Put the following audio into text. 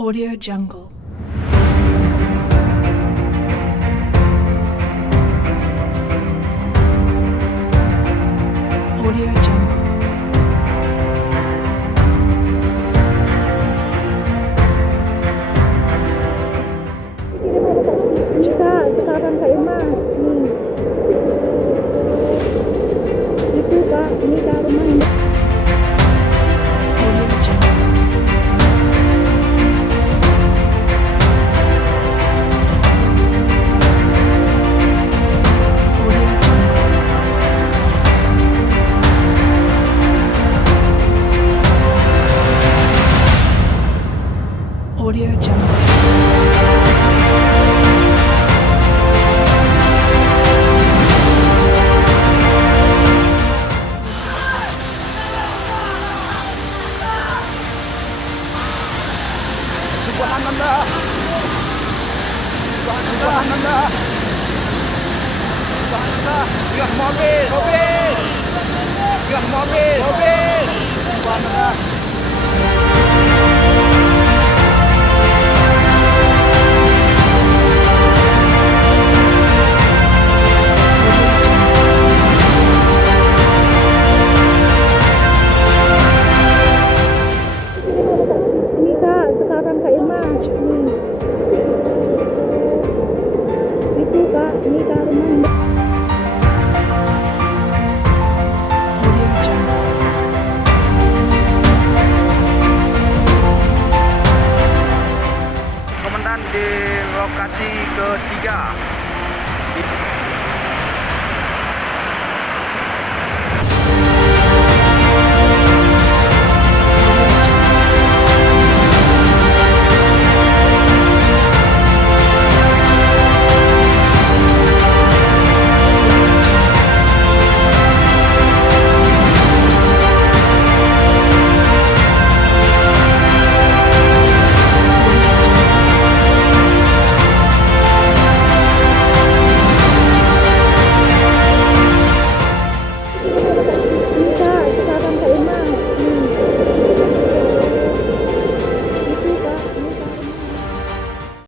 Audio Jungle. Audio Jungle. Bisa sekarang Kak Irma nih, itu Kak, ini Kak rumah ini. Audio Jungle. Audio Jungle. Audio Jungle. Subhanallah. Subhanallah. Subhanallah. Lihat mobil. Lihat mobil. Subhanallah. Ini Kak, sekarang Kak Irma nih, itu Kak, ini Kak rumah ini. Audio Jungle. Komandan di lokasi ketiga.